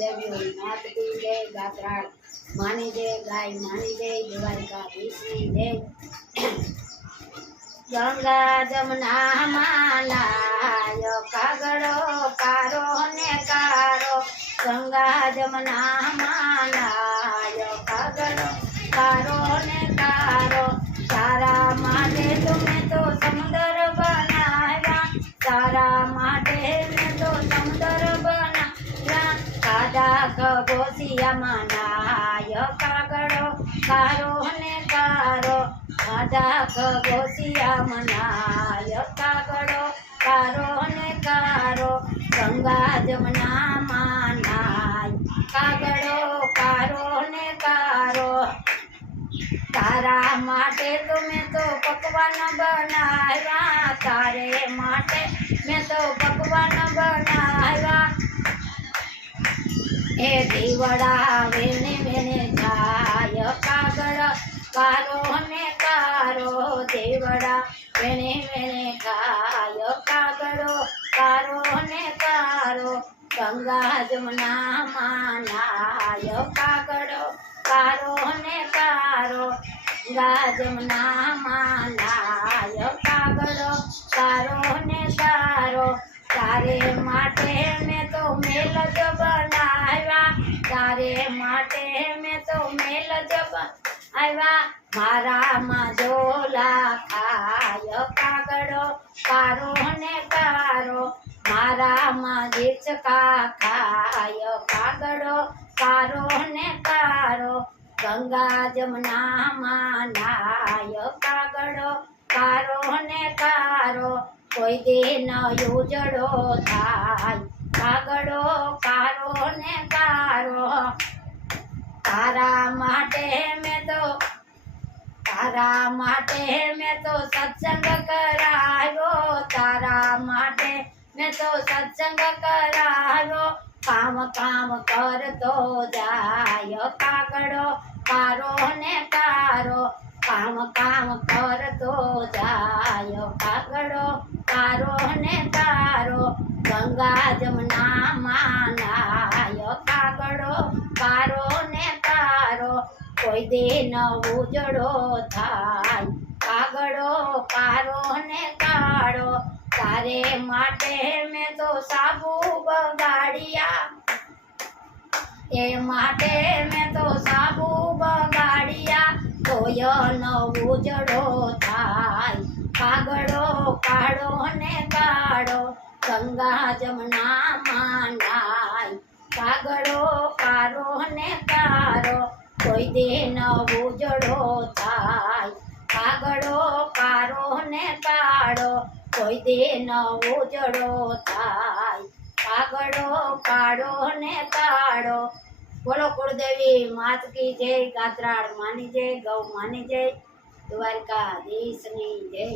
કુળદેવી માત કી જય, ગાત્રાળ માની જય, ગાય માની જય, દ્વારકાધીશની જય। ગંગા જમના માલાયો કાગડો કારો ને કારો, ગંગા જમના માલાયો કાગડો કારો ને કારો, તારા માટે તમે તો સમુદ્ર બનાવ્યા, તારા માટે મેં તો સમુદ્ર બનાવ્યા, કાદા ખગોશિયામાં નાયો કાગડો કારો ને કારો, કાદા ખગોશિયામાં નાયો કાગડો કારો ને કારો, ગંગા જમનામાં નાય કાગડો કારો ને કારો, તારા માટે તો મેં તો પકવાન બનાવ્યા, તારે માટે મેં તો પકવાન બનાવ્યા, એ દીવડા વેણે વેણે જાય કાગળ કારો ને કારો, દીવડા વેણે વેણે ગાય કાગળો કારો ને કારો, ગંગા જમનામાં નાય કાગળો કારો ને કારો, ગંગા જમનામાં નાય કાગળો કારો ને કારો, તારે માટે મેં તો મેલ જ બનાવ્યા, તારે માટે મેં તો મેલ જ બનાવ્યા, મારામાં ઝોલા ખાય કાગળો કારો ને કારો, મારામાં જીચકા ખાય કાગળો કારો ને કારો, ગંગા જમનામાં નાય કાગળો કારો ને કારો, કોઈ દિન ઉજળો થાય કાગળો કારો ને કારો, તારા માટે મેં તો સત્સંગ કરાયો, તારા માટે મેં તો સત્સંગ કરાયો, કામ કામ કરતો જાય કાગળો કારો ને કારો, કામ કામ કરતો જાય કાગળો કારો ને કારો, ગંગા જમનામાં નાય કાગળો કારો ને કારો, કોઈ દિન ઉજળો થાય કાગળો કારો ને કાળો, તારે માટે મેં તો સાબુ બગાડ્યા, એ માટે મેં તો સાબુ બગાડ્યા, તોય ન ઉજળો થાય કાગળો કાળો ને કાળો, ગંગા જમનામાં નાય કાગળો કારો ને કારો, કોઈ દિન ઉજળો થાય કાગળો કારો ને કાળો, કોઈ દિન ઉજળો થાય કાગળો કાળો ને કાળો। બોલો કુળદેવી માત કી જય, ગાત્રાળ માની જય, ગૌ માની જય, દ્વારકાધીશની જય।